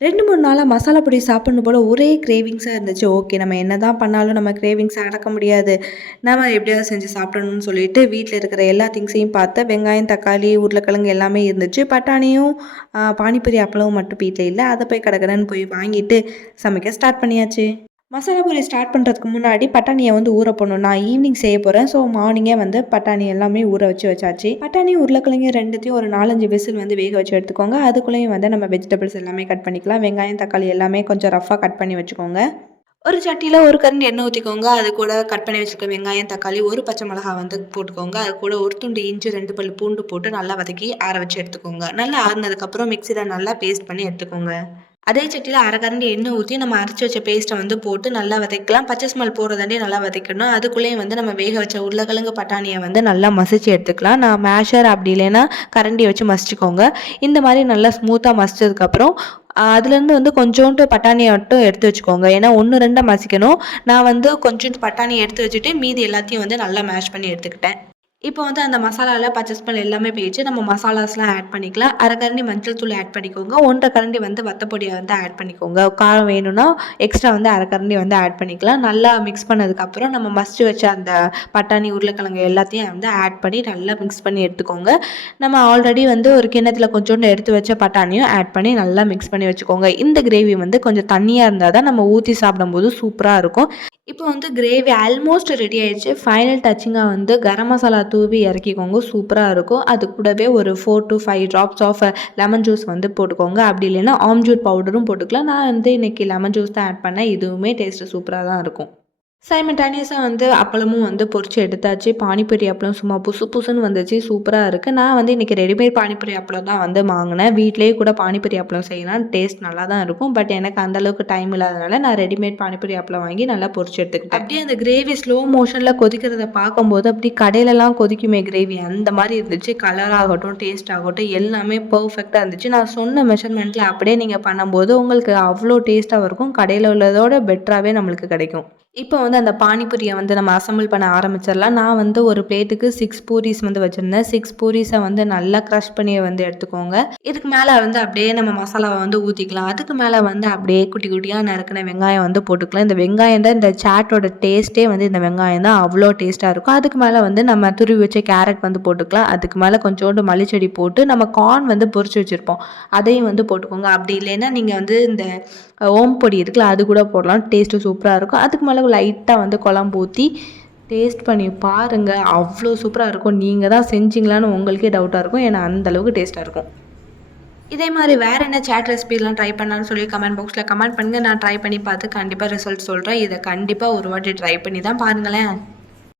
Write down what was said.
2, 3 நாளா மசாலா பொடி சாப்பிடணும் போல ஒரே கிரேவிங்ஸா இருந்துச்சு. ஓகே நம்ம என்னதான் பண்ணாலும் நம்ம கிரேவிங்ஸ அடக்க முடியாது. நம்ம எப்படியாவது செஞ்சு சாப்பிடணும்னு சொல்லிட்டு வீட்ல இருக்கிற எல்லா திங்ஸையும் பார்த்தேன். வெங்காயம், தக்காளி, உருளைக்கிழங்கு எல்லாமே இருந்துச்சு. பட்டாணியும், பானிபூரி அப்பளமும் மட்டும் வீட்ல இல்ல. அத போய் கடகடன்னு போய் வாங்கிட்டு சமைக்க ஸ்டார்ட் பண்ணியாச்சு. மசாலா பூரி ஸ்டார்ட் பண்ணுறதுக்கு முன்னாடி பட்டாணியை வந்து ஊற போடணும். நான் ஈவினிங் செய்ய போகிறேன். ஸோ மார்னிங்கே வந்து பட்டாணி எல்லாமே ஊற வச்சாச்சு. பட்டாணி உருளைக்கிழங்கு ரெண்டுத்தையும் ஒரு 4, 5 விசில் வந்து வேக வச்சு எடுத்துக்கோங்க. அதுக்குள்ளேயும் வந்து நம்ம வெஜிடபிள்ஸ் எல்லாமே கட் பண்ணிக்கலாம். வெங்காயம், தக்காளி எல்லாமே கொஞ்சம் ரஃபாக கட் பண்ணி வச்சுக்கோங்க. ஒரு சட்டியில் ஒரு கரண்டி எண்ணெய் ஊற்றிக்கோங்க. அது கூட கட் பண்ணி வச்சுருக்க வெங்காயம், தக்காளி, ஒரு பச்சை மிளகா வந்து போட்டுக்கோங்க. அது கூட ஒரு துண்டு இஞ்சி, 2 பல் பூண்டு போட்டு நல்லா வதக்கி ஆற வச்சு எடுத்துக்கோங்க. நல்லா ஆறுனதுக்கப்புறம் மிக்சியில் நல்லா பேஸ்ட் பண்ணி எடுத்துக்கோங்க. அதே சட்டியில அரை கரண்டி எண்ணெய் ஊத்தி நம்ம அரைச்சு வச்ச பேஸ்ட்ட வந்து போட்டு நல்லா வதக்கலாம். பச்சை ஸ்மெல் போறதாண்டி நல்லா வதக்கணும். அதுக்குள்ளேயும் வந்து நம்ம வேக வச்ச உருளைக்கிழங்கு, பட்டாணிய வந்து நல்லா மசிச்சு எடுத்துக்கலாம். நான் மேஷர் அப்படி இல்லைன்னா கரண்டிய வச்சு மசிச்சுக்கோங்க. இந்த மாரி நல்லா ஸ்மூத்தா மசிச்சதுக்கப்புறம், அதுலேருந்து வந்து கொஞ்சோண்டு பட்டாணிய மட்டும் எடுத்து வச்சுக்கோங்க. ஏன்னா 1, 2 மசிக்கணும். நான் வந்து கொஞ்சோண்டு பட்டாணிய எடுத்து வச்சுட்டு, மீதி எல்லாத்தையும் வந்து நல்லா மேஷ் பண்ணி எடுத்துக்கிட்டேன். இப்போ வந்து அந்த மசாலால பச்சை ஸ்மெல் எல்லாமே போயிடுச்சு. நம்ம மசாலாஸ்லாம் ஆட் பண்ணிக்கலாம். அரை கரண்டி மஞ்சள் தூள் ஆட் பண்ணிக்கோங்க. 1 1/2 கரண்டி வந்து வத்தப்பொடிய வந்து ஆட் பண்ணிக்கோங்க. காரம் வேணும்னா எக்ஸ்ட்ரா வந்து அரை கரண்டி வந்து ஆட் பண்ணிக்கலாம். நல்லா மிக்ஸ் பண்ணதுக்கப்புறம் நம்ம மசிச்சு வச்ச அந்த பட்டாணி, உருளைக்கிழங்கு எல்லாத்தையும் வந்து ஆட் பண்ணி நல்லா மிக்ஸ் பண்ணி எடுத்துக்கோங்க. நம்ம ஆல்ரெடி வந்து ஒரு கிண்ணத்துல கொஞ்சோண்டு எடுத்து வச்ச பட்டாணியும் ஆட் பண்ணி நல்லா மிக்ஸ் பண்ணி வச்சுக்கோங்க. இந்த கிரேவி வந்து கொஞ்சம் தண்ணியா இருந்தா தான் நம்ம ஊத்தி சாப்பிடும்போது சூப்பரா இருக்கும். இப்போ வந்து கிரேவி ஆல்மோஸ்ட் ரெடி ஆயிடுச்சு. ஃபைனல் டச்சிங்கா வந்து கரம் மசாலா தூவி இறக்கிக்கோங்க. சூப்பரா இருக்கும். அது கூடவே ஒரு 4 to 5 drops of lemon juice வந்து போட்டுக்கோங்க. அப்படி இல்லைன்னா ஆம்ச்சூர் பவுடரும் போட்டுக்கலாம். நான் வந்து இன்னைக்கு லெமன் ஜூஸ் தான் ஆட் பண்ணேன். இதுவுமே டேஸ்ட்டு சூப்பரா தான் இருக்கும். சைமல்டேனியஸா வந்து அப்பளமும் வந்து பொரிச்சு எடுத்தாச்சு. பானிபூரி அப்பளம் சும்மா புசு புசுன்னு வந்துச்சு. சூப்பரா இருக்கு. நான் வந்து இன்னைக்கு ரெடிமேட் பானிபூரி அப்பளம் தான் வந்து வாங்குனேன். வீட்லயே கூட பானிபூரி அப்பளம் செய்யலாம். டேஸ்ட் நல்லா தான் இருக்கும். பட் எனக்கு அந்த அளவுக்கு டைம் இல்லாதனால நான் ரெடிமேட் பானிபூரி அப்பளம் வாங்கி நல்லா பொரிச்சு எடுத்துக்கிட்டேன். அப்படியே அந்த கிரேவி ஸ்லோ மோஷன்ல கொதிக்கிறத பார்க்கும்போது அப்படி கடையிலலாம் கொதிக்குமே கிரேவி அந்த மாரி இருந்துச்சு. கலர் ஆகட்டும், டேஸ்ட் ஆகட்டும் எல்லாமே பெர்ஃபெக்ட்டா இருந்துச்சு. நான் சொன்ன மெஷர்மெண்ட்ல அப்படியே நீங்க பண்ணும்போது உங்களுக்கு அவ்வளோ டேஸ்ட்டா இருக்கும். கடையில உள்ளதோட பெட்டராவே நம்மளுக்கு கிடைக்கும். இப்போ வந்து அந்த பானிபூரிய வந்து நம்ம அசெம்பிள் பண்ண ஆரம்பிச்சிடலாம். நான் வந்து ஒரு பிளேட்டுக்கு 6 பூரிஸ் வந்து வச்சுருந்தேன். 6 பூரிஸை வந்து நல்லா க்ரஷ் பண்ணி வந்து எடுத்துக்கோங்க. இதுக்கு மேலே வந்து அப்படியே நம்ம மசாலாவை வந்து ஊற்றிக்கலாம். அதுக்கு மேலே வந்து அப்படியே குட்டி குட்டியாக நறுக்கின வெங்காயம் வந்து போட்டுக்கலாம். இந்த வெங்காயம் தான் இந்த சாட்டோட டேஸ்ட்டே வந்து இந்த வெங்காயம் தான் அவ்வளோ டேஸ்ட்டாக இருக்கும். அதுக்கு மேலே வந்து நம்ம துருவி வச்ச கேரட் வந்து போட்டுக்கலாம். அதுக்கு மேலே கொஞ்சோண்டு மல்லிச்செடி போட்டு நம்ம கார்ன் வந்து பொரிச்சு வச்சுருப்போம். அதையும் வந்து போட்டுக்கோங்க. அப்படி இல்லைன்னா நீங்கள் வந்து இந்த ஓம் பொடி இருக்குல்ல அது கூட போடலாம். டேஸ்ட்டு சூப்பராக இருக்கும். அதுக்கு மேலே லைட்டாக வந்து குழம்பு ஊற்றி டேஸ்ட் பண்ணி பாருங்கள். அவ்வளோ சூப்பராக இருக்கும். நீங்கள் தான் செஞ்சீங்களான்னு உங்களுக்கே டவுட்டாக இருக்கும். ஏன்னா அந்தளவுக்கு டேஸ்ட்டாக இருக்கும். இதே மாதிரி வேறு என்ன சாட் ரெசிபிலாம் ட்ரை பண்ணலான்னு சொல்லி கமெண்ட் பாக்ஸில் கமெண்ட் பண்ணுங்கள். நான் ட்ரை பண்ணி பார்த்து கண்டிப்பாக ரிசல்ட் சொல்கிறேன். இதை கண்டிப்பாக ஒரு வாட்டி ட்ரை பண்ணி தான் பாருங்களேன்.